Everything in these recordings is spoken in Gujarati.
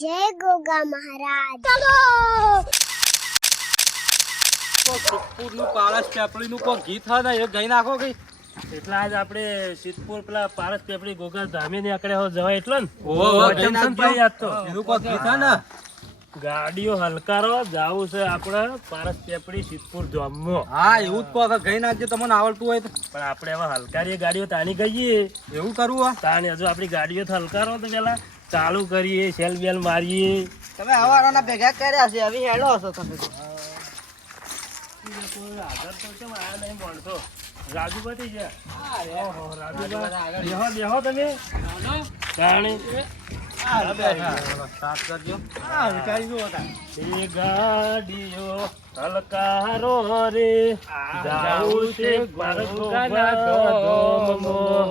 જય ગોગા મહારાજ. સિદ્ધપુરનું પારસ પેપડીનું કોઈ ગીત હોય ને એ ગઈ નાખો કઈ. એટલે આજ આપણે સિદ્ધપુર પેલા પારસ પેપડી ગોગા ધામે ને આકડે હો જવાય એટલે ને ગઈ નાખજો. યાદ તો એનું કોઈ ગીત હોય ને ગાડીઓ હલકારો જાવું છે આપણે પારસ પેપડી સિદ્ધપુર ધામમાં. હા એવું જ કહો ગઈ નાખજો તમને આવડતું હોય તો. પણ આપણે હવે હલકારી ગાડીઓ તાની ગઈએ એવું કરવું હોય તાની હજુ આપણી ગાડીઓ તો હલકારો તો પેલા ચાલુ કરીએ સેલ બેલ મારીએ. તમે હવારોના ભેગા કર્યા છે હવે હેડો હશો તમે તો. આગળ તો કેમ આયા નહીં મળતો રાજુ બધી ગયા. ઓહો રાજુભાઈ બેહો બેહો તમે તાણી સ્ટાર્ટ કરજો. એ ગાડીઓ હલકારો રે જાવું છે ગોગાના ધામમાં.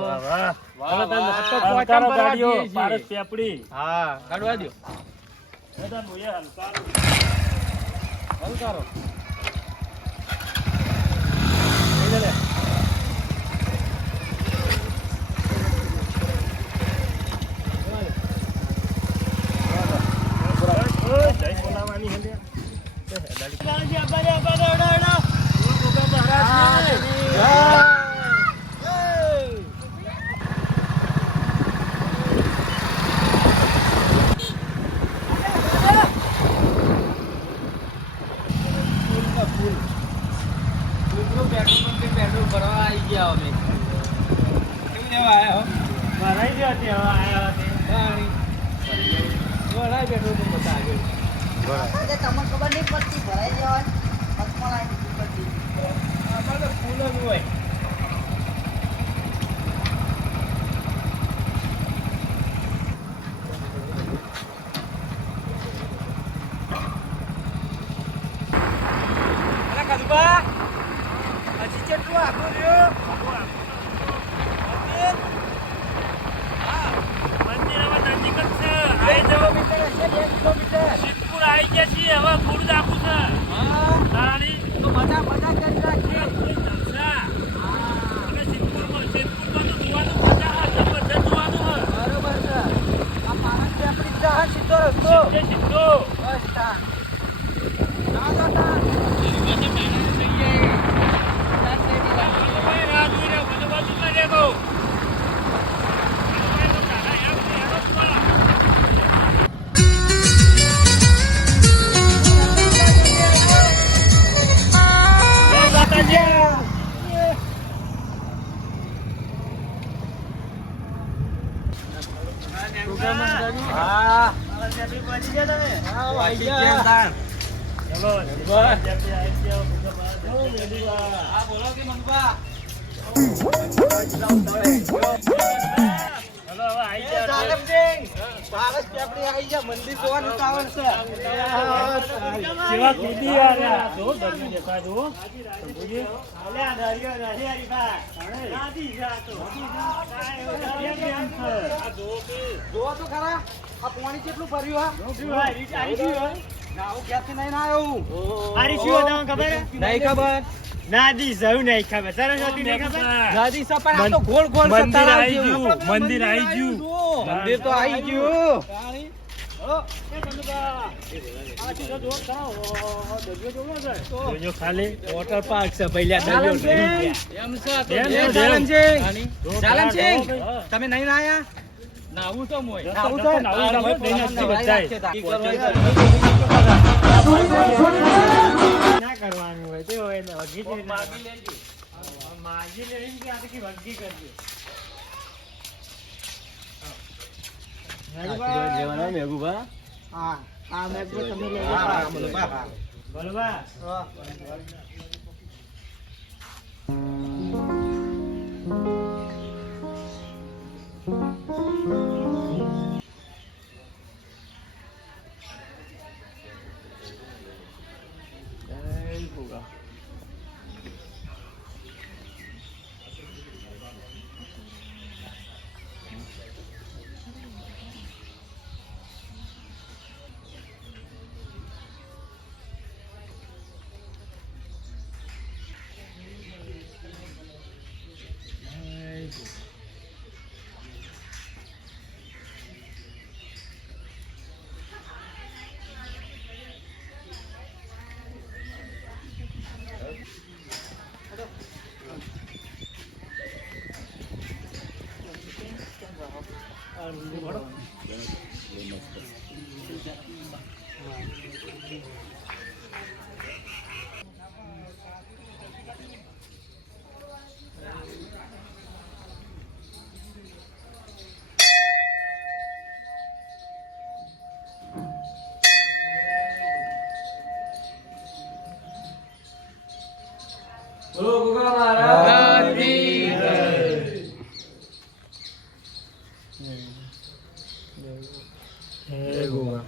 વાહ હલકારો ગાડીઓ પારસ પેપડી. હા કાઢવા દો. બધા મુએ હલકારો હલકારો. જય બોલાવાની હે લે. પેટ્રોલ ભરવા આવી ગયા અમે. કેવું લેવા આવ્યા હો? ભરાઈ ગયો તે હવે આયા તે. વળાય પેટ્રોલ પંપ હતા આગળ. તમને ખબર નહીં પડતી ભરાઈ જવાય પગમાં લાગી પડતી. અમારે તો ફૂલ જ હોય. અલા કદુબા હજી કેટલું આખું રહ્યું? મંદિર હવે નજીક જ છે. આઈ જાઓ. સિદ્ધપુર આઈ ગયા છીએ હવે ફૂલ જ આપું છે. તારી તો બધા બધા કરી રાખીએ. ફૂલ જલસા. અને સિદ્ધપુરમાં તો જોવાનું મજા આવે જબરજસ્ત જોવાનું હોય. બરોબર છે આ પારસ પેપડી જા સીધો રસ્તો. સીધે સીધો. બસ તા ના તો તા ભાઈ રાહ જોઈ રહ્યો બધું બાજુ માં રહેજો. હા પહોંચી ગયા તમે. આવી ગયા તાણ. ચલો આઈ જાઓ. હા બોલો કે મંગવા. ચલો હવે આઈ ગયા. સાલમસિંહ પારસ પેપડી આવી ગયા મંદિર જોવાનું ચાવન છે. કેવા કીધી યાર આ જો દર્દી દેખાય જો સમજી જોવો તો ખરા આ પાણી કેટલું ભર્યું હા આવું ક્યાંથી નહીં ના આવ્યું નહીં ખબર. નાદી જવું નહીં ખબર સરસ્વતી નહીં ખબર નદી સપાટ આ તો ગોળ ગોળ છે મંદિર તળાવ આઈ જેવું. ગયું મંદિર આઈ ગયું મંદિર તો આવી ગયું. જોજો ખાલી વોટર પાર્ક છે ભઈલા દરિયો નહીં ગયા. એમ છે તો એમ બે છે, જાલમસિંહ. જાલમસિંહ તમે નહીં ના આયા નાવું તો મોય. આવું તો ના કરવાનું હોય તે હોય ને વગી જ માગી લેવી કે આ કે વગી કરજો હા આ મેં તમે લઈ હા, લો. બરોબર ઉપર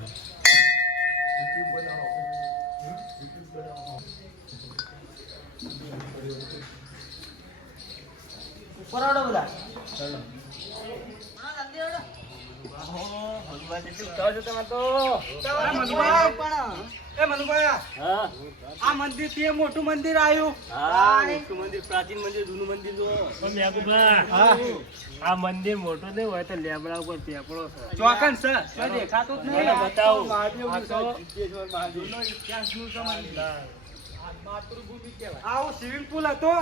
આવડો બધા આ મંદિર થી મોટું મંદિર આવ્યું. પ્રાચીન મંદિર જૂનું મંદિર જો પણ મેઘુબા, આ મંદિર મોટું નહીં હોય તો લેબડા ઉપર પેપડો છે. ચોકન છે કોઈ દેખાતું જ નહીં. મને બતાવો. આ તો જૂનો ઇતિહાસનું છે મંદિર. આવો સ્વિમિંગ પુલ હતો.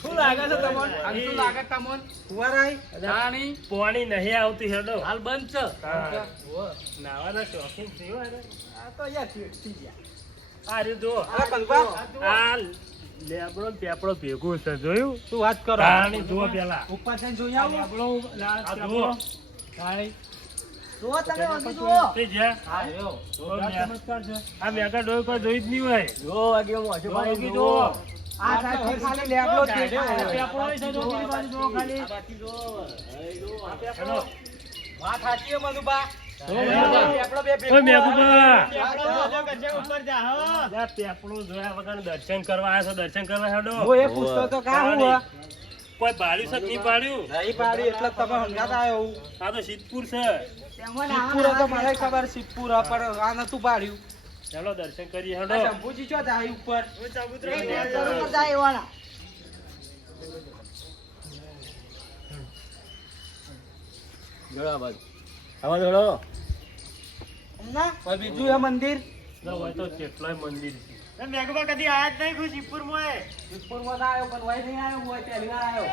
શું લાગે છે તમને? આમ શું લાગે તમને? ફુવારાઈ? પાણી પાણી નહીં આવતું હેડો. હાલ બંધ છે. હા. નાવાના શોખીન થયો હે ને? આ તો યાર થઈ ગયા. આ રહ્યું જુઓ. અરે કંકુભા, આ લેબડો ને પેપડો ભેગું છે, જોયું? શું વાત કરો? પાણી જુઓ પેલા. ઉપર થઈને જોઈ આવો. લેબડો, આ જુઓ. પાણી. જુઓ તમે મંદિર જુઓ. તે જ્યાં. હા રહ્યો. જુઓ, ચમત્કાર છે. આ મેઘા ડોય કોઈ જોઈ જ નહીં હોય. જો વાગ્યો મોઢે પાણી જુઓ. જુઓ. આ સાઈડ ખાલી લેબડો જ આ દેખાય. પેપડો હોય છે, જો પેલી બાજુ જુઓ ખાલી. બાકી જો અહીં જો આ હેલો. વાત સાચી છે મધુબા. પેપડો બે ભેગું. ઓય મેઘુબા. જા પેપડો જોયા વગર દર્શન કરવા આવ્યા છો, દર્શન કરવા હેડો. હું એ પૂછતો તો કાં હું હે? કોઈ પાડ્યું છે કે નહીં પાડ્યું? નહીં પાડી એટલે તમે હંગાત આવ્યો હું. આ તો સિદ્ધપુર છે. સિદ્ધપુર હતો મને ખબર સિદ્ધપુર હે, પણ આ નતું પાડ્યું. ચાલો દર્શન કરીએ આ હેડો. શંભુજી ચો જાય ઉપર. જોડા બાજુ આવા જોડો હમણાં? પછી બીજું એ મંદિર ના હોય તો કેટલાય મંદિર છે. મેઘુબા કદી આયા જ નહીં સિદ્ધપુરમાં. સિદ્ધપુરમાં ના આવ્યો, પણ વય નહીં આવ્યો, હું પહેલી વાર આવ્યો.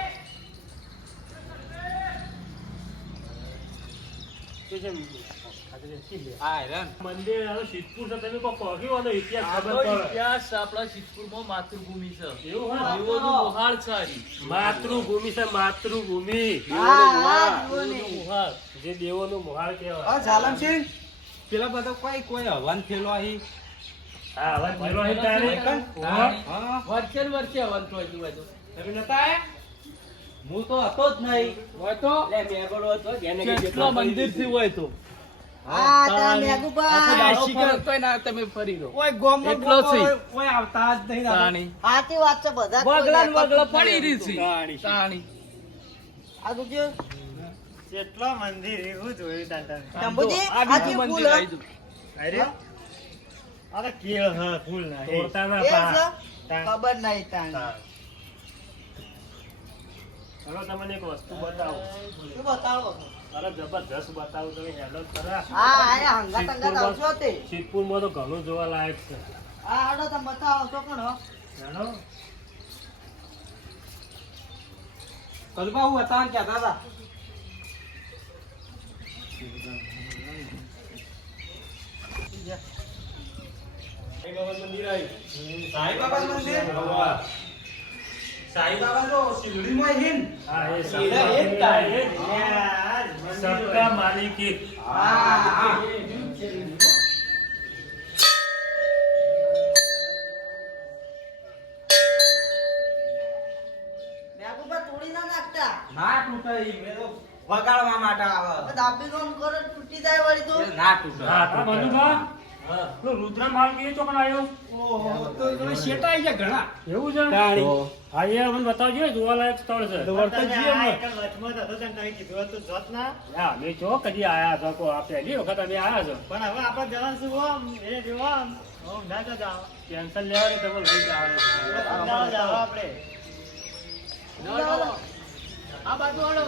કે છે હા હેરાન. મંદિર હાલો સિદ્ધપુર છે, તમે કોઈ પહોંચ્યું હોય તો ઇતિહાસ આ ખબર તો પડે. ઇતિહાસ આપણા સિદ્ધપુરમાં માતૃભૂમિ છે. એવું હા? દેવોનું મોહાળ છે આ રી. માતૃભૂમિ છે, માતૃભૂમિ. દેવોનું મોહાળ. જે દેવોનું મોહાળ કહેવાય. હા ઝાલમસિંહ, પેલા બધા કોઈ હવન થયેલો અહીં. હા, હવે પેલો હે તારે. હા. વર્ષે ને વર્ષે હવન થતું હોય તો. તમે નતા આયા? હું તો હતો જ નહીં. હોય તો લે મેગડો હતો, જેને કે કેટલા મંદિરથી હોય તો. હા, આખો દાડો ફરો તોય ના તમે ફરી રહો. ઓય ગોમમાં એટલો જ છે. ઓય આવતા જ નહીં. તાણી. સાચી વાત છે બધા વગલા ને વગલા પડી રહી છે. તાણી. તાણી. આ તો જો કેટલા મંદિર એવું જોયું તાતા. શંભુજી, આ આ બીજું જે મંદિર ફૂલ આવી ગયું. અરે આ તો કેળ હ ફૂલ ના તોડતા ના એ છે? પા. ખબર નહીં તાણ ચાલો તમને એક વસ્તુ બતાવું. શું બતાવો અરે જબરજસ્ત બતાવું, તમે હેડો ખરા. હા આ હંગાત હંગાત આવશો તે સિદ્ધપુરમાં તો ઘણું જોવા લાયક છે. હા હાડો તમે બતાવો છો પણ હો. હેડો. કલબા હું હતા ને કહેતા હતા. સાઈ બાબા મંદિર. સાઈ બાબા તો શિરડીમાં હિન. હા, એ હીરા એ જ તારે. સબકા માલિકી. હા. મેઘુબા તોડી ના નાખતા ના તૂટે ઈ. મેં તો વગાડવા માટે આવે. દાબી કોમ કરો તૂટી જાય વળી તો એ ના તૂટે. હા, તો મનુભા, પેલો રુદ્ર માલ કઈ ચોકન આવ્યો? ઓહો, તો તમે શેટાઈ ગયા ઘણા. એવું છે? તાણી. હા, એ મને બતાવજો, જોવાલાયક સ્થળ છે. હા, અમે જો કદી આયા છો, કો આ પહેલી વખત અમે આયા છો. કેન્સલ લેવાની તમે લઈ જાઓ. આ બાજુ હાલો.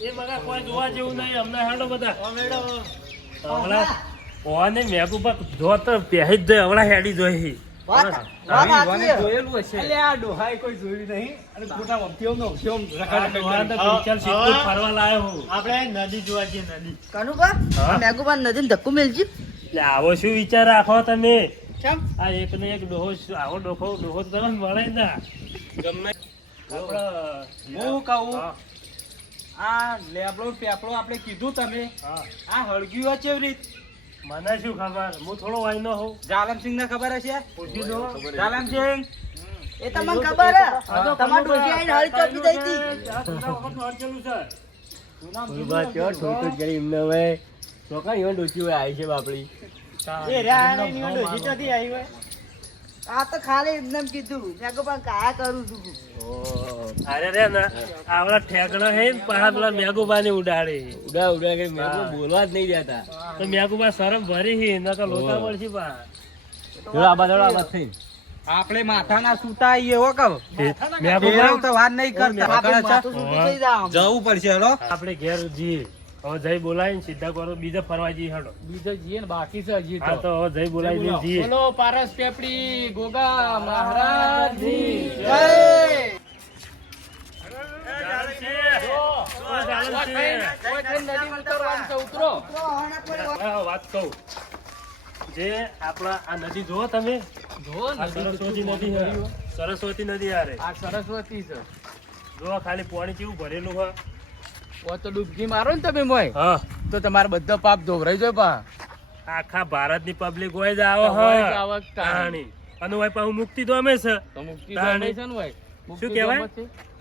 એ બધા કોઈ જોવા જેવું નહીં, અમને હેડો બધા. હમણાં ઓને મેઘુબા જો તો પહેરી જ જાય, હમણાં હેડી જોઈ. વાત વાત સાચી છે. જોયેલું હશે. એટલે આ ડોહાએ કોઈ જોયું નહીં. અને મોટા વમતીઓમ નો વમતીઓમ આ ડોહા તો પિક્ચર સિદ્ધપુર ફરવા લાયો હું. કનુભા હા? આ મેઘુબા નદીને ધક્કો મેલજી એટલે આવો શું વિચાર રાખો તમે? ચમ આ એક ને એક ડોહો, આવો ડોહો તો તમને મળે જ ના. ગમે આપણે હું કહું, હા, આ લેબડો પેપડો આપણે કીધું તમે, હા. આ હળગ્યું કેવી રીત? મને શું ખબર, હું થોડો વાયનો હોઉં. જાલમસિંહ ને ખબર હશે? પૂછી દો. જાલમસિંહ, એ તમને ખબર હે તમાર ડોશી આઈને હળી ચોપી દઈ હતી આ થોડા વખતનું હળગેલું છે. શું નામ કીધું? છોકરા ઈવન ડોસી હોય આવી છે બાપડી. એ રહ્યા નહીં, નીઓ ડોશી ચોથી આવી હોય. આ તો ખાલી એમને કીધું મેં કહું પણ કાયા કરું છું અરે રે ના આવડા ઠેકડા હે ને પાછા પેલા મેઘુબાને ઉડાડે. ઉડા ઉડા કે મેં કોઈ બોલવા જ નહીં દેતા. તો મેઘુબા શરમ ભરી હી ન તો લોટા પડશે પા. જોડો આબાદ થઈ. આપણે માથાના સૂતા આવીએ હો કહો. મેઘુબા તો વાત નહીં કરતા. આપણે માથું સૂતું થઈ જાવ. જવું પડશે હેલો. આપણે ઘેર જઈએ હવે જઈ બોલાવીને સીધા કરો બીજા ફરવા જઈએ હેડો. બીજો જઈએ ને બાકી છે હજી હા તો હવે જઈ બોલાવીને જઈએ. બોલો પારસ પેપડી ગોગા મહારાજની જય. ઉતરો. વાત કહું જે આપણા આ નદી જોવો તમે જો આ સરસ્વતી નદી છે. સરસ્વતી નદી આરે આ સરસ્વતી છે. જો ખાલી પાણી કેવું ભરેલું હોય. ઓ તો ડૂબકી મારો ને તમે મોય હા તો તમારો બધો પાપ ધોવરાઈ જાય પા. આખા ભારતની પબ્લિક હોય જ આવો હોય જ હા આવો જ તાણી. તાણી. અને હોય પાછું મુક્તિધામ એ છે. તો મુક્તિ તાણી. છે ને ભાઈ. શું કહેવાય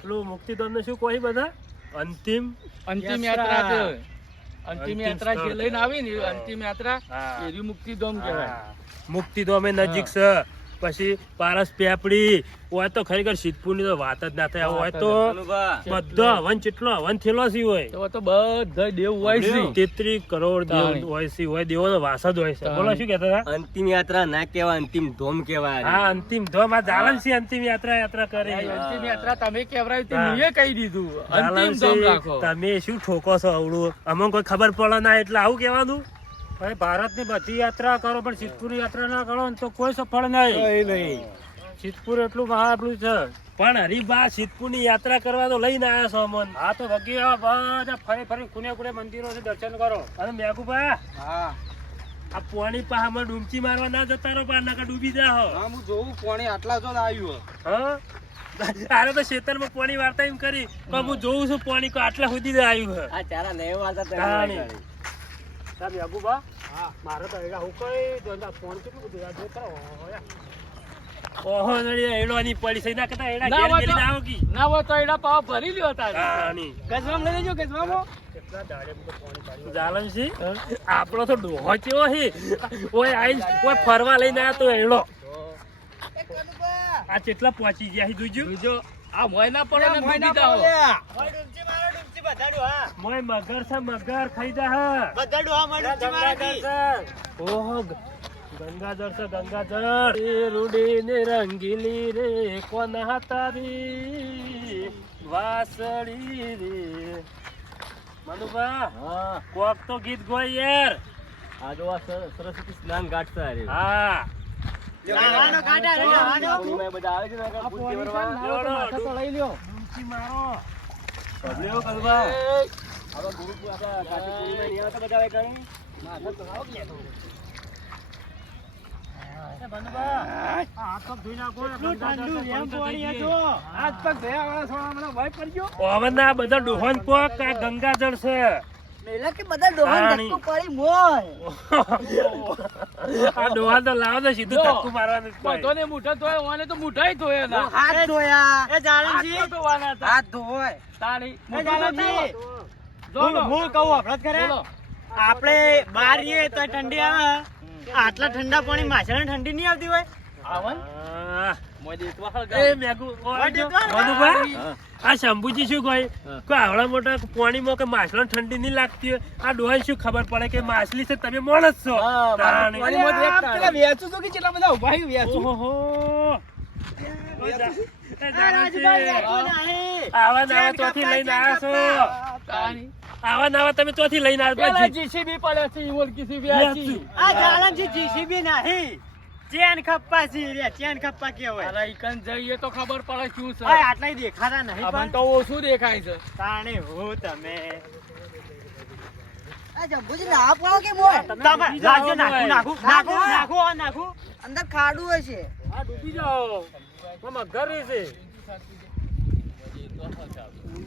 પેલું મુક્તિધામ ને શું કહે બધા અંતિમ અંતિમ યાત્રા છે. અંતિમ અંતિમ યાત્રા જે સ્થળ. લઈને આવી ને એ અંતિમ યાત્રા હા. એરી મુક્તિધામ કહેવાય. હા. મુક્તિધામ એ નજીક છે. પછી પારસ પેપડી હોય તો ખરેખર સિદ્ધપુર ની તો વાત જ ના થાય. હોય તો બધો હવન કેટલો હવન થયેલો છે હોય તો તો બધા દેવ હોય છે. 33 કરોડ દેવ તાણી. હોય છે. હોય દેવોનો વાસ જ હોય છે. બોલો શું કહેતા હતા? અંતિમ યાત્રા ના કહેવાય, અંતિમ ધોમ કહેવાય. હા અંતિમ ધામ આ જાલન છે. અંતિમ યાત્રા કરે. અંતિમ યાત્રા તમે કહેવરાયું તે હા. મેં કહી દીધું. જાલન અંતિમ છે. ધોમ રાખો. તમે શું ઠોકો છો અવળું? અમને કોઈ ખબર પડે ના એટલે આવું કહેવાનું. ભાઈ ભારતની બધી યાત્રા કરો પણ સિદ્ધપુર યાત્રા ના કરો ને તો કોઈ સફળ નહીં. સિદ્ધપુર એટલું મહાબળું છે પણ હરીબા સિદ્ધપુર ની યાત્રા કરવા તો લઈને આવ્યા છો અમન. હા તો વગી બધા ફરી ફરી ખૂણે મંદિરો છે દર્શન કરો. અને મેઘુબા હા આ પાણી પાહામાં ડૂમચી મારવા ના જતા રહો. પાર નાકા ડૂબી જાઓ. હું જોઉં પાણી આટલા જો આવ્યું. હા અરે તો ખેતરમાં પાણી વાર્તા એમ કરી પણ હું જોઉં છું પાણી કોઈ આટલા સુધી જ આવ્યું છે. આ ચારા નહીં વાળતા તમે તાણી. વાળતા. સાહેબ યાગુબા મારે તો એના હું કઈ ફોન કેટલું બધું યાદ કરો. ઓહો નડિયા એડવાની પડી છે ના કરતા એડા ના ઘેર હોય તો- મેલીને આવો કી. ના હોય તો એના પાવ ભરી લ્યો તારે. તાણી. ગજવામાં લઈ લેજો ગજવામાં. કેટલા દાડે બધું પાણી પાડ્યું. જાલમ છે આપણો તો ડોહો કેવો છે ઓય આઈ ઓય ફરવા લઈને આયા તો એડો આ કેટલા પહોંચી ગયા છે જોજો. બીજો આ મોય ના પડે ને મોય ના ડૂબી જાઓ. મોય મગર છે મગર ખાઈ જા હા. ઓહો ગંગાજળ છે ગંગાજળ એ રૂડી ને રંગીલી રે કોના તારી વાસળી રે મનુભા હા કોક તો ગીત ગોય યાર. આ જો આ સરસ્વતી સ્નાન ઘાટ છે અરે. હા પૂર્ણિમાએ બધા આવે છે ને આગળ બુદ્ધિ ભરવા. લેવડો, લઈ લ્યો. ડૂબકી મારો. લ્યો કલબા. હવે ગુરુ આપણા કાચી પૂર્ણિમા નહીં આવતા બધા આવે કાંઈ? ઓવન આ બધા ડોહન પોક આ ગંગાજળ છે. મેલા કે બધા ડોહન તાણી. ધક્કો પડી મોય આ ડોહા તો લાવો તો સીધું ધક્કું મારવાનું જ હોય. બધાને મુઠા ધોય, ઓને તો મુઠાય ધોય ના. હાથ ધોયા હાથ તો ધોવાના હતા. હાથ ધોય. તાળી. હું કહું આપણે જ કરે. બોલો. આપણે બહાર રહીએ તો ઠંડી આવે. આટલા ઠંડા પાણી માછલાને ઠંડી નહીં આવતી હોય. આવન. હા. મોય દેતવા એ હળગાવ. મેઘુ ઓય દેખો. મનુભાઈ હા. આ શંભુજી શું કહે હા. કે આવડા મોટા પાણીમાં કે માછલા ઠંડી નહીં લાગતી હોય આ ડોહાને શું ખબર પડે કે માછલી છે તમે માણસ છો. હા, તાણે. પાણીમાં જ એક તાણે. વેચું તો કે કેટલા બધા ઉભા છે વેચું. ઓહોહો. એ જાણો છે. આવા નાવા ચોથી લઈને આવ્યા છો. તાળી. આવા નાવા તમે ચોથી લઈને આવ્યા પેલા છો? JCB પડ્યા છે, ઈ ઓળખી છે, વ્યાચી. આ જાલનજી જીસીબી નહીં. ચેન ખપ્પા છે રે, ચેન ખપ્પા કેવાય. અરે ઈકન જઈએ તો ખબર પડે શું છે. આ આટલાય દેખાતા નહીં આપણને પણ તો ઓછું દેખાય છે. તાણે હો તમે. આ જંબુજી ના પડો કે મોય તમે લાજો નાખું નાખું નાખું નાખું આ નાખું. અંદર ખાડું હશે આ ડૂબી જાઓ. મામા ઘર રહેશે.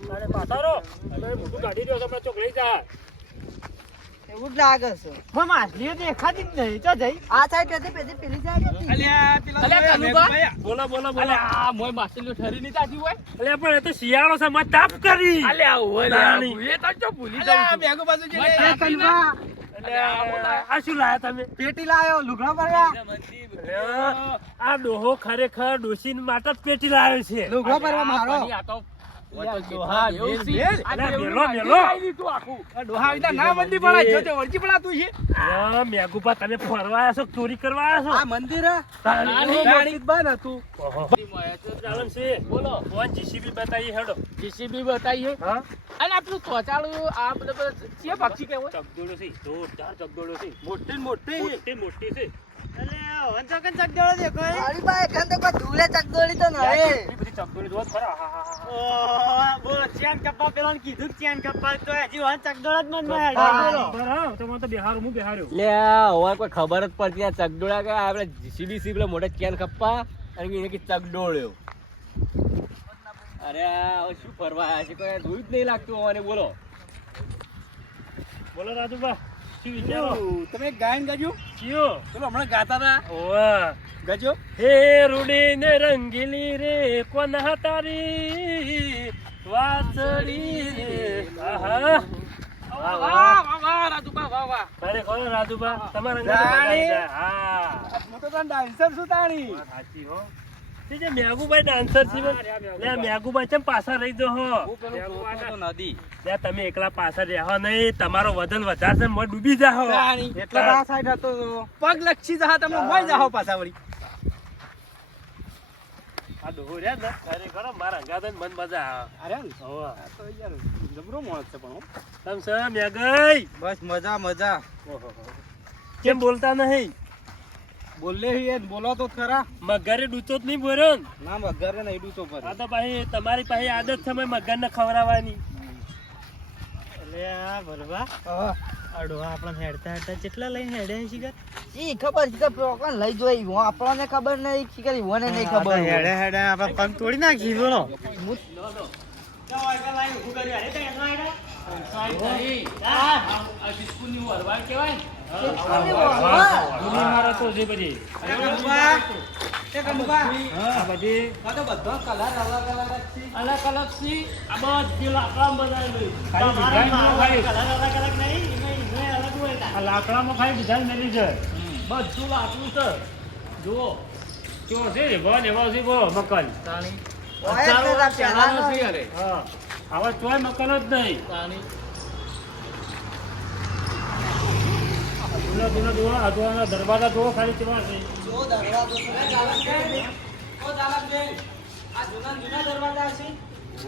તારે પાછારો. તમે મોટું કાઢી રહ્યો તમે ચોક લઈ જા. એવું જ લાગે છે હું માછલીઓ દેખાતી જ નહીં. ચો જઈ. આ સાઈડ હતી પેલી પેલી સાઈડ હતી અલ્યા પેલા અલ્યા, કનુભા. બોલો બોલો બોલો. અલે આ મોય માછલીઓ ઠરી નહીં તાતી હોય. અલ્યા પણ એ તો શિયાળો છે મેં તાપ કરી. અલે આ હોય લે, તાણી. આ એ તો જો ભૂલી અલ્યા જાઉં છું. બેગો બાજુ જે મોય લે. તાપી ના. આ શું લાયા તમે? પેટી લાયો લુગડા ભર્યા આ ડોહો ખરેખર ડોશીન માટે જ પેટી લાવ્યો છે. લુગડા ભરવા મારો ડોહા મેલ. હા, મેઘુભા તમે ફરવા આવ્યા છો કે ચોરી કરવા આવ્યા છો? આ મંદિર હે? તાણી. બંધ હતું. ઓહો. ચાલન છે. બોલો. કોણ જીસીબી બતાવી હેડો? જીસીબી બતાવીએ હા? અને આપણું તોચાળું આ બધા છે પક્ષી કેવો ચકદોડો છે. જોરદાર ચકદોડો છે. મોટી મોટી મોટી છે. મારી પાસે એખાન તો કોઈ ધૂલે ચકદોડી તો નહીં. એટલી બધી ચકદોડી જોવો તો ખરા. બરાબર. તમારે તો બિહાર હું બિહાર્યો. લે હવે કોઈ ખબર જ પડતી આ ચકડોળા કે આપણે જીસીબી પેલા મોટા ચેન કપ્પા અને એને કે ચકડોળ્યો. અરે આ હવે શું ફરવા આવ્યા છે કોઈ જોયું જ નહીં લાગતું મને. બોલો બોલો રાજુભા, શું વિચારો? તમે ગાયન ગાજો કયો? પેલો હમણાં ગાતા હતા ઓવા. ગાજો. હે રૂડી ને રંગીલી રે કોન તારી વાસળી રે. આહા. ખરેખર રાજુભા, તમારા અંગારે રાણી. બધાય છે. હા, હું તો તને ડાન્સર છું તાણી. વાત સાચી હો. તે જે મેઘુભાઈ ડાન્સર છે લે, મેઘુભાઈ ચમ પાછા રહી દો હો. નદી લે, તમે એકલા પાછા રહો નહીં, તમારો વજન વધારે છે, મોં ડૂબી જાહો. એટલે આ સાઈડ હતો તો પગ લક્ષી જા તમે મોઈ જાઓ પાછા વળી. આ ડોહો રહ્યા ને ખરેખર મારા અંગાતે મન મજા આવે. અરે હોવે. આ તો યાર જબરો માણસ છે પણ હો. તમ છે મેઘઈ? બસ મજા મજા. ઓહો. કેમ બોલતા નહીં? બોલે હી બોલો તો ખરા. મગરે ડૂચો જ નહીં બોલ્યો ને? ના વગર નહીં ડૂચો પર. આ તો ભાઈ તમારી પાસે આદત છે મગર ને ખવડાવવાની. ઈ ખબર છે કે પ્રોગ્રામ લઈ જોઈ હું આપણને ખબર નહીં શીખર ઈવોને નહીં ખબર દુનિયા મારે તો જે બધી એ કંબા આ બધી આ તો બધો કલર અલગ અલગ જ છે. અલગ અલગ સી આ બધી લાકડામાં બનાવેલી. ખાલી ડિઝાઇન આ લાકડામાં ખાલી ડિઝાઇન મેલી છે. બધું લાકડું છે. જુઓ કેવો છે એવો ને એવો છે બોલો મકલ. હા, આવા ચોય મકલ જ નહીં. દરવાજા જુઓ ખાલી કેવા છે. આ જૂના જૂના દરવાજા છે.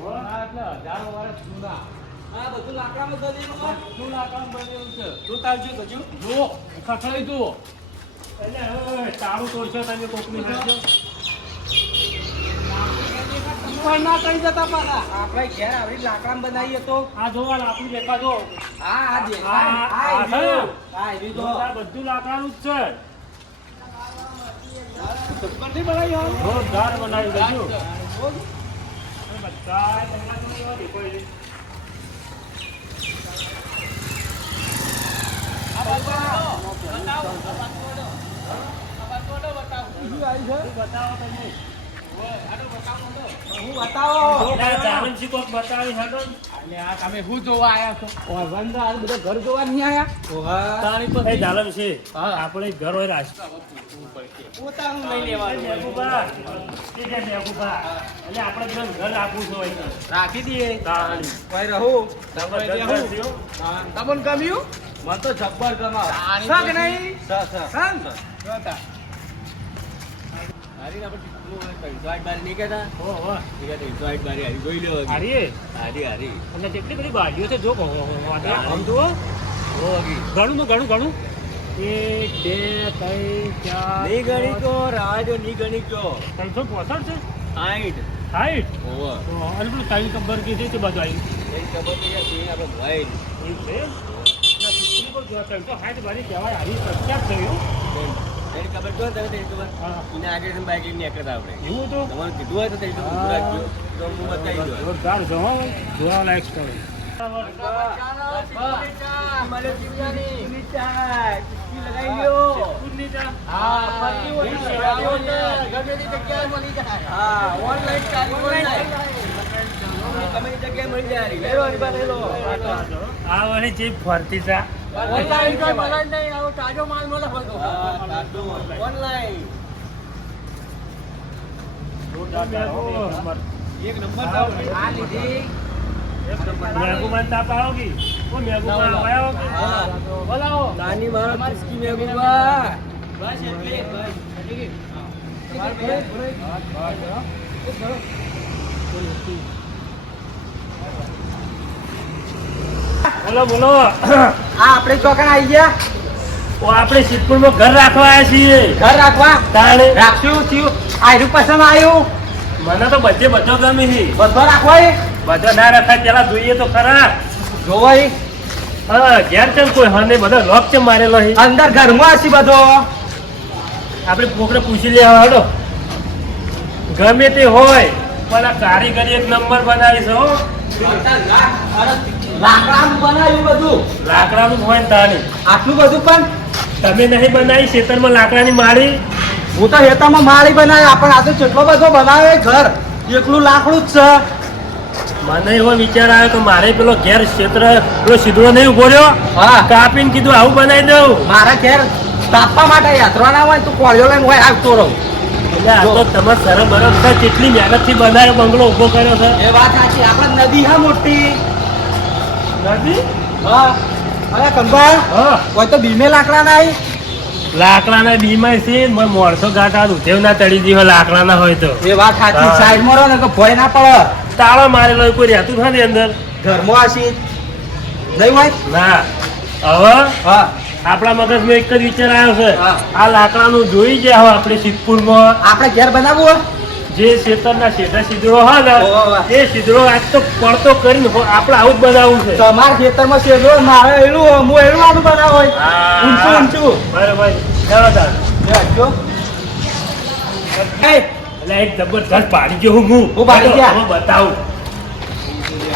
હા, એટલે 1000 વર્ષ જૂના. આ બધું લાકડામાં બનેલું છે. શું લાકડામાં બનેલું છે? જોતાવજો તો જો. જુઓ ખખડી જુઓ. એટલે હવે ચારું તોડશો તમે કોકની નાખજો. પણ ના કરી જતા પાછા. આપણે ઘેર આવી લાકડામાં બનાવીએ તો આ જોવા લાકડું દેખા જો. આ દે આ થયું. આ એવી તો આ બધું લાકડાનું જ છે. નથી બનાવી હોય. જોરદાર બનાવી દીધું. બધા બનાવી એવા દેખાય છે. શું બતાવો તમે? હું બતાવો. જાનમસી કોક બતાવી હેડો ને. આ તમે શું જોવા આયા છો? વંદા આ બધા ઘર જોવા નહીં આયા. એ જાનમસી, હા. આપણે ઘર હોય રાજ પોતાનું લઈ લેવાનું. મેઘુભા, એ જે મેઘુભા. એટલે આપણે પેલું ઘર રાખવું છે હોય તો. રાખી દઈએ. તાણી. ભાઈ રહું. જબરદસ્ત ઘર છે હો. તમને ગમ્યું? મને તો જબ્બર ગમાવ. શાક નહીં? શાક. હારી આપણે કેટલું 308 બારી નહીં કહેતા? હો, હો. એ કહે 308 બારી હારી જોઈ લો હજી. હારી એ? હારી હારી. એટલે કેટલી બધી બારીઓ છે જો આમ જુઓ. ઓ હગી. ઘણું તો ઘણું ઘણું. 1 2 3 4 નહીં ગણી તો રાહ જો નહીં ગણી કયો. 365 છે. 60. 60. ઓહો. તો અને પેલું તારી ખબર કીધી તે બધું આવ્યું. એ ખબર નહીં કે આપણે ભાઈ એવું છે? ના, પીછલી કોઈ જો 360 બારી કહેવાય હારી પ્રખ્યાત થયું. એની ખબર તો તમે તેની ખબર. હા. એના આગળ છે બાઇક લઈને નીકળતા આપણે. એવું તો તમારું કીધું હોય તો તેની તો કીધું રાખજો. તો હું બતાવી દઉં. જોરદાર છે હો. જોવા લાયક સ્થળ. આ વાળી જે ફરતી છે મેઘુબા તાપ આવો કે ઓ મેઘુબા આવો કે બોલાવો નાની મારો ચુસ્કી મેગુબા બસ એટલે બોલો બોલો આપણે ચોકણ આવી ગયા ઓ આપણે સિદ્ધપુરમાં ઘર રાખવા આવ્યા છીએ ઘર રાખવા તાણે રાખશું થયું આયરું પસંદ આવ્યું મને તો બધો ગમે છે બધો રાખવા એ બધો ના રખાય પેલા જોઈએ તો ખરા જોવાય હા ઘેર છે કોઈ હને બધો લોક છે મારેલો છે અંદર ઘરમાં હશે બધો આપણે પોકરે પૂછી લેવા હડો ગમે તે હોય પણ આ કારીગરી એક નંબર બનાવીશ હો લાકડાનું બનાવ્યું બધું લાકડાનું હોય ને તાણી આટલું બધું પણ તમે નહીં બનાવી ખેતરમાં લાકડાની માળી હું તો હેતામાં માળી બનાવી પણ આ તો કેટલો બધો બનાવે ઘર એકલું લાકડું જ છે મને એવો વિચાર આવ્યો કે મારે પેલો ઘેર ક્ષેત્ર પેલો સીધો નહીં ઉભો રહ્યો હા કાપીને કીધું આવું બનાવી દઉં મારા ઘેર તાપવા માટે યાત્રા ના હોય તો કોળિયો લઈને હોય આવતો રહું એટલે આ તો તમારે સરસ બરફ છે કેટલી મહેનતથી બનાવ્યો બંગલો ઉભો કર્યો છે એ વાત સાચી આપણે નદી હા મોટી નથી હા અરે કંબા હા કોઈ તો બીમે લાકડા ના આવી લાકડાના બીમાય છે મોણસો ગાંઠા ઉધેવ ના તળી દી હોય લાકડાના હોય તો એ વાત સાચી હા. સાઈડમાં રહો ને કે ભય ના પડે તાળો મારેલો હોય, કોઈ રહેતું નથી અંદર ઘરમાં હશી નહીં હોય ના હવે હા આપણા મગજમાં એક જ વિચાર આવ્યો છે હા. આ લાકડાનું જોઈ ગયા હોય આપણે સિદ્ધપુરમાં આપણે ઘેર બનાવવું હોય જે ખેતરના શેઠા સિદ્ધડો હોય ને ઓવા. એ સિદ્ધડો આજ તો પડતો કરીને આપણે આવું જ બનાવવું છે તમારા ખેતરમાં શેરડો મારે એલું હોય, હું એલું આનું બનાવ હોય હા. ઊંચું ઊંચું બરાબર ચાલો તાર એ હટજો. એ, એટલે એક જબરજસ્ત પાડી ગયો હું હું પાડી ગયા? હવે બતાવું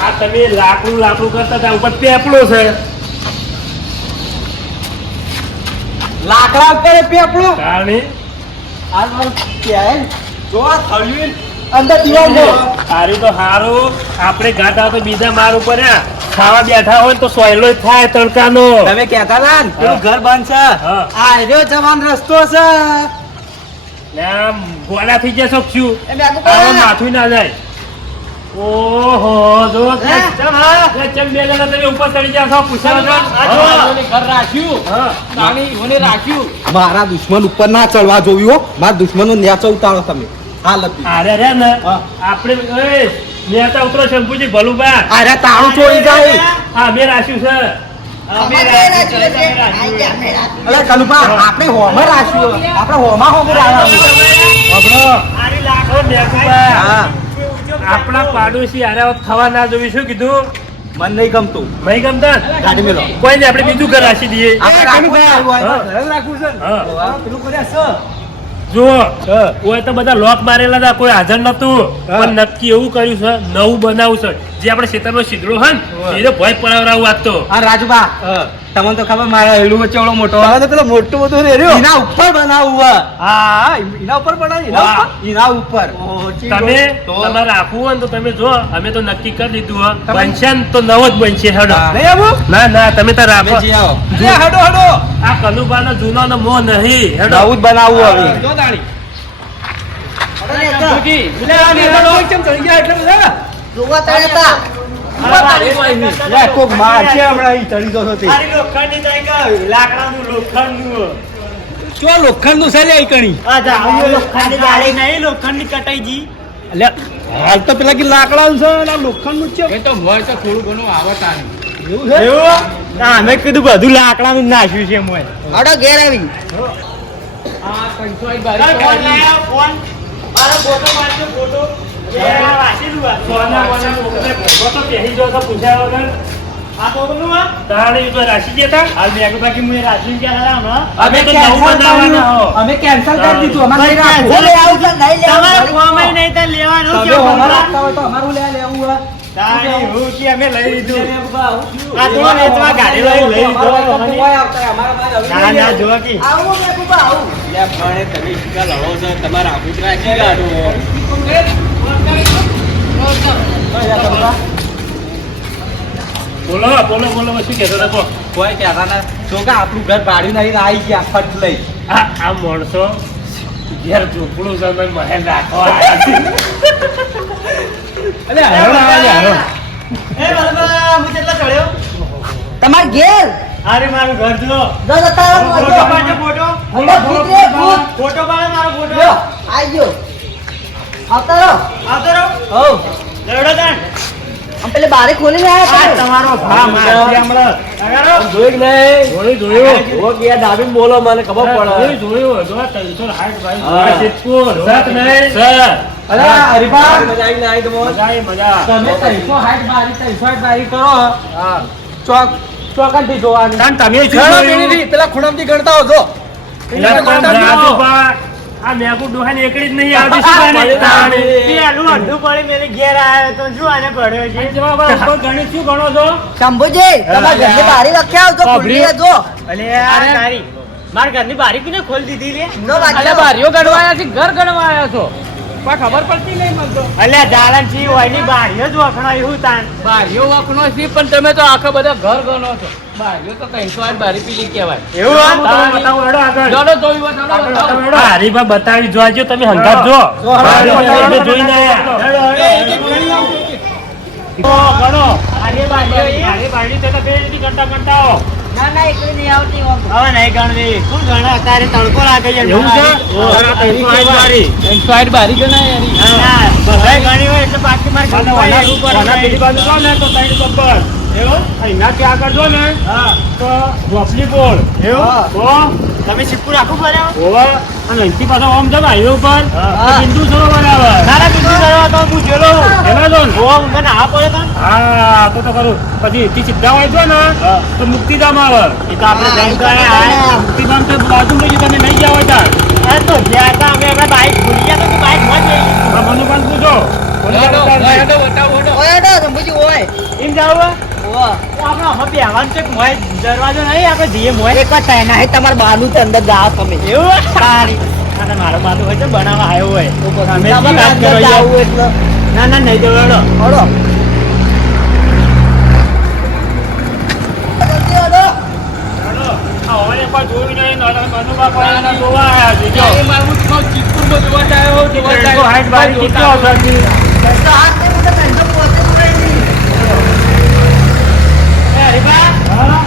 આ તમે લાકડું કરતા હતા ઉપર પેપડો છે લાકડા ઉપર એ પેપડું કારણે આ મારું ક્યાંય જો આ થળિયું અંદર દિવાલ જો સારું તો સારું આપણે ગાતા તો બીજા માર ઉપર ખાવા બેઠા હોય તો સોયલો જ થાય તડકાનો તમે કહેતા હતા ને પેલું હા. ઘર બનશે હા. આ રહ્યો જવાન રસ્તો છે ને આમ ગોળા થઈ જશો શું એ મેં કીધું, આમાં માથું ના જાય ઓહો જો હે? ચમ બે જણા તમે ઉપર ચડી જાવ છો પૂછ્યા વગર? ઘર રાખ્યું હા. નાની ઓને રાખ્યું મારા દુશ્મન ઉપર ના ચડવા જોયું હો મારા દુશ્મનો નેચો ઉતારો તમે હા લપી અરે રે ને હા. આપણે એ નેતા ઉતરો શંભુજી ભલુબા અરે તાળું ચોરી જાય હા મેં રાખ્યું છે અરે કનુભા આપણે હોમાં રાખ્યું આપણે હોમાં હોમ આપણો મેઘુબા, હા આપણા પાડોશી આરે વખત ખાવા ના જોવી શું કીધું મન નહીં ગમતું નહીં ગમતા ગાડી મેલો કોઈ ને આપણે બીજું ઘર રાખી દઈએ આપણે રાખવું છે, હા. રાખવું છે ને? હા. પેલું કર્યા છે જુઓ ઓય તો બધા લોક મારેલા હતા કોઈ હાજર નતું હા. પણ નક્કી એવું કર્યું છે નવું બનાવું છે જે આપણે ખેતરમાં છિદ્રો હોય ને એ તો ભય પડાવરાવું વાગતો હા રાજુબા તમને તો ખબર મારા એલું ચેવડો મોટો આવે તો પેલો મોટું બધું રે રહ્યો એના ઉપર બનાવવું હા એના ઉપર બનાવી વાહ. એના ઉપર તમે તો? તમારે રાખવું હોય ને તો તમે જો અમે તો નક્કી કરી દીધું હો તમે? બનશે ને તો નવો જ બનશે હેડો હા. નહીં આવું ના ના તમે તાર રાખો જી આવો જો. હડો હડો આ કનુભાનો જૂનો નો મોહ નહીં હેડો નવું જ બનાવવું હવે જો તાણી. કોક માર છે હમણાં ઈ ચડી જતો તે તારી લોખંડની જાય કે લાકડાનું લોખંડનું શું લોખંડનું છે લે ઈ કણી એટલે હાલ તો પેલા કે લાકડાનું છે અને આ લોખંડનું જ છે એ તો હોય તો થોડું ઘણું આવત આને એવું છે અમે કીધું બધું લાકડાનું નાખ્યું છે મોય હડો ઘેર આવી આ 500 બારી સોના બોના મોકલે ભોગો તો પહેરી જો તો પૂછ્યા વગર આ કોકનું આ તાણી તો રાશી દેતા હાલ મેં બાકી મુએ રાશી કે હાલા હમણાં અમે તો કેન્સલ નવું બનાવવાના હો અમે કેન્સલ કરી દીધું અમારે નહીં રાખવું. ભલે આવું છે નહીં તમારે લેવાનું કોમે નહીં તો લેવાનું તમે અમારે રાખતા હોય તો અમારું લે લેવું હોય તાણી હું કે અમે લઈ લીધું આ તો વેચવા ગાડી લઈ લીધો. ના ના જો કે આવું મેં કુબા આવું લે પણ તમે શીખા લડો છો તમારે આબૂત રાખી કાઢો બોલો બોલો બોલો શું કહેતો હતો કહો. કોઈ કહેતા ના તો કે આપણું ઘર ભાડ્યું નહીં આવી ગયા ફટ લઈ આ માણસો ઘેર ઝૂંપડું સમય મહેલ રાખવા આવ્યા છે. અલે હારો હારો તમાર ઘેર અરે મારું ઘર જો જો જતા રહો, ફોટો પાડજો ફોટો અંદર ભૂત રે, ભૂત. ફોટો પાડે મારો ફોટો જો આઈ ગયો આવતા રહો. આવતો રહો હોવ. લેવડો તાણ આમ પેલે બારે ખોલીને આયા આ તમે. તમારો ભા મારથી હમણાં અગારો જોયું કે નહીં જોયું ઓ ગયા ડાબી બોલો મને ખબર પડે જોયું જો 360 ભાઈ હા. સિદ્ધપુર સત નહીં. સર અરે હરીબા મજા આવી ના આવી તો મજા આવી મજા તમે 360 બારી કરો હા ચોક ચોકનથી જોવાની તાન તમે શું ઘણો જોયું? પેલી પેલા ખૂણામાંથી ગણતા હો જો એટલે તો પણ રાજુભા, આ મેકુ ડોહાને એકડી જ નહીં આવતી શું ગાને? તાણે. પેલું અડધું પડી મેલે ઘેર આવ્યો તો શું આને પડ્યો છે જવાબ આ ઉપર ગણિત શું ગણો છો? શંભુજી તમારા ઘરની બારી લખ્યા આવજો ખુલ્લી જો અલે આ તારી માર ઘરની બારી કોને ખોલી દીધી લે નો અલ્યા વાગ્યો બારીઓ ગણવાયા છે ઘર ગણવાયા છો પણ ખબર પડતી નહીં મને તો અલ્યા જાલન છી ઓયની બારીઓ જ વખણાય હું તાન બારીઓ વખનો છે પણ તમે તો આખા બધા ઘર ગણો છો બારીઓ તો 308 બારી પીલી કહેવાય એવું હું તમને બતાવું, હેડો આગળ. જોડો જોઈ હોય, જોડો બતાવો. આ હરીભા બતાવી જોજો તમે હંગાત જો બારી બતાવી તો જોઈને આયા. ઓ, ગણો. આરે બારીઓ એ અરે બારી તો બે રીતે ગણતા ગણતા આવો. ના ના એકલી નહીં આવતી ઓમ. હવે નહીં ગણવી શું ગણે અત્યારે તડકો લાગે છે એવું છે? તારા 308 બારી. 308 બારી ગણાય યાર. બધાય ગણી હોય એટલે બાકી મારે અને ગણવા ઓલા- એવું ઓલા પેલી પડે. બાજુ જો ને તો 3 બબ્બર. અહીંયાથી આગળ જો ને હા તો વફલી બોલ. એવું તો તમે સિક્કુ રાખવું પડે ઓવા અને અહીંથી પાછો આમ જાવ હાઈવે ઉપર તો હા. બિંદુ સરોવર આવે. નાના બિંદુ કરવા તો હું જેલો એના જો ને. ઓ મને આ પડે તો હા તો ખરું. પછી અહીંથી સીધા હોય જો ને તો મુક્તિધામ આવે. એ તો આપણે જઈને તો આયા. મુક્તિધામ તો બાજુમાં જ તમે નહીં ગયા હોય ત્યાં. આ તો જ્યાં હતા અમે આપણે બાઈક ભૂલી ગયા તો કે બાઈક મોજ લઈ લીધી. આ મને પણ પૂછો. મને હેડો, બતાવજે. હેડો, બતાવો, હેડો. ઓય હેડો શંભુજી ઓય. એમ જાવ ઓય. આપણે આમાં બેહવાનું છે કે મોય દરવાજો નહીં આપણે ધીએ મોય એક વાર થાય ના તમારે બાનું છે અંદર જાઓ તમે. એવું તારી અને મારો માથું હોય છે બનાવવા આવ્યો હોય તમે તમારે શું વાત અંદર કરો જાવું યાર? એટલે. ના ના નહીં જવાડો હળો. જલ્દી હળો. ચાલો. આ હવે પણ જોયું નહીં. નોર્મલ મનુભા પાયાના જોવા આવ્યા છે. જો. એ મારું તો ચિત્તૂરમાં જોવા જાયો, જોવા જાયો. 360 બારી કેટલો આવશે? તો હાથ નહીં મોટા ધંધો પહોંચે તો કઈ નહીં.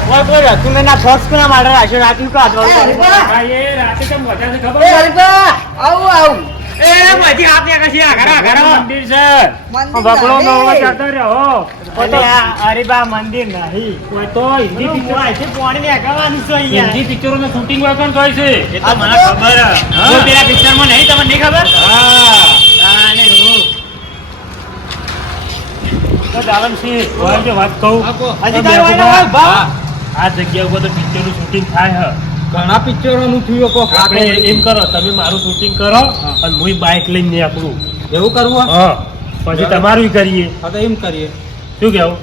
ઓય કોઈ હતું ને ના ફોક્સ કોના માટે રાખ્યો રાખ્યું કા એ હરીફા. ભાઈ એ રાતે કેમ મજા છે ખબર એ છે? હરીફા. આવું આવું. એ મજી હાથ ને કશી આ ઘરા ઘરા મંદિર છે. મંદિર ભગલો નહીં. નવા ચાલતા રહ્યો. અરે આ અરીબા મંદિર નહીં કોઈ તો હિન્દી હું પિક્ચર અહીંથી પોણીને હગાવાનું છું અહીંયા. હિન્દી પિક્ચરોનું શૂટિંગ વાકણ થાય છે. એ તો મને ખબર હે. હા. હું પેલા પિક્ચરમાં નહીં તમને નહીં ખબર હા. હા ને હું તો જાલમસિંહ, હવે જો વાત કહું. હજી તારું વાયદો હોય ભા આ જગ્યા ઉપર તો પિક્ચરનું શૂટિંગ થાય છે. ઘણા પિક્ચરોનું થયું કોક આપણે એમ કરો, તમે મારું શૂટિંગ કરો અને હું બાઇક લઈને નીકળું. એવું કરવું હા પછી તમારું કરીએ. હા તો એમ કરીએ શું કેવું?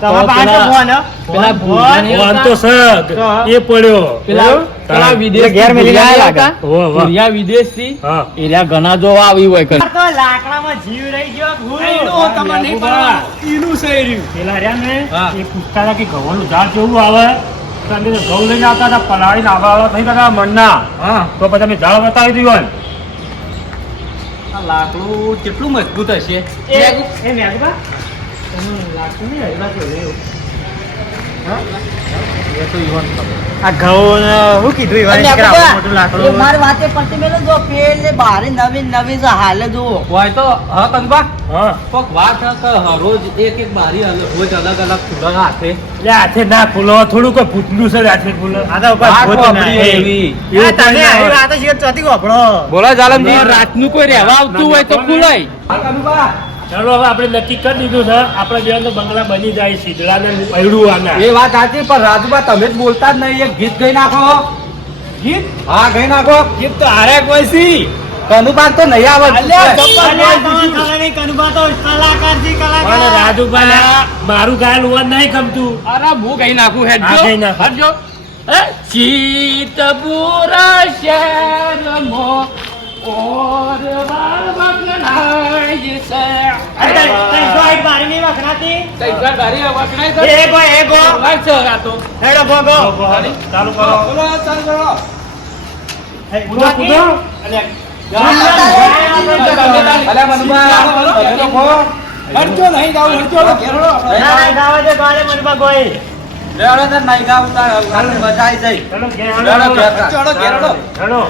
તમારા પાસે પેલા- ફોન હે? પેલા ભૂલના નહીં ફોન આવતા? તો સગ એ પડ્યો. પેલા પેલા વિદેશથી ઘેર મેલી ભૂરિયા ગયા આવતા? લાગે. ઓહો, વાહ. ભૂરિયા વિદેશથી હા. એરિયા ઘણા જોવા આવી હોય કઈ. તો લાકડામાં જીવ રહી ગયો ભૂલ. એનું તમને નહીં પડવાનું. ઈનું સૈર્યું. પેલા રહ્યા ને હા. એ પૂછતા હતા કે ઘઉંનું ઝાડ કેવું આવે તો અમે તો ઘઉં લઈને આવતા હતા પલાળીને આવા થઈ ગયા મણના. હા તો પછી અમે ઝાડ બતાવી દીધું ને. આ લાકડું કેટલું મજબૂત હશે એ મેઘબા તમને લાગતું નહીં હરીબા કેવું એવું? એ તો ઈવન ખબર. આ ઘઉં શું કીધું ઈવાને અને કે આવું બાબા, મોટું એ લાકડું મારી વાતે પડતી મેલો જો પેલ ને બારે નવી નવી છે હાલે જુઓ. હોય તો હા કંગબા હા કોક વાત છે કે હરોજ એક એક બારી રોજ અલગ અલગ ખુલ્લા હાથે એટલે હાથે ના ખુલો થોડું કોઈ ભૂતનું છે હાથે ખુલો. આ તો ઉપર વાત ભૂત વાપરી ના. એવી. એ તમે આવી વાત જ ચોથી વાપરો. બોલો જાલમજી રાતનું કોઈ રહેવા આવતું હોય તો ખુલાય. ચાલો હવે આપણે નક્કી કરી દીધું છે આપણે બે તો બંગલા બની જાય શીતળા ને પૈડું આના. એ વાત સાચી પણ રાજુબા તમે જ બોલતા જ નહીં એક ગીત ગઈ નાખો ગીત હા ગઈ નાખો ગીત તો હારે કોઈ સી. કનુભાઈ તો નહીં આવડતું અલ્યા, છે. જબ્બર. અલ્યા, તમે ખબર નહીં, કનુભા તો કલાકાર છે, પણ કલાકાર. રાજુભાઈ મારું ગાયન હોવા નહીં ગમતું. અરે હું ગઈ નાખું હા, ગઈ નાખ. હેડજો ચિતપુરા શહેરમાં મારી નહીં વખણાતી હેડો ભોગો ચાલુ કરો કૂદો કૂદો હરચો નહીં ગાવ હરચો ઘેરડો ના ગાવા દે ગાલે મનમાં કોઈ લેવડો તો નહીં ગાવ ઉતાર મજા આવી જાય ચાલો ઘેર લેવડો ઘેરડો હેડો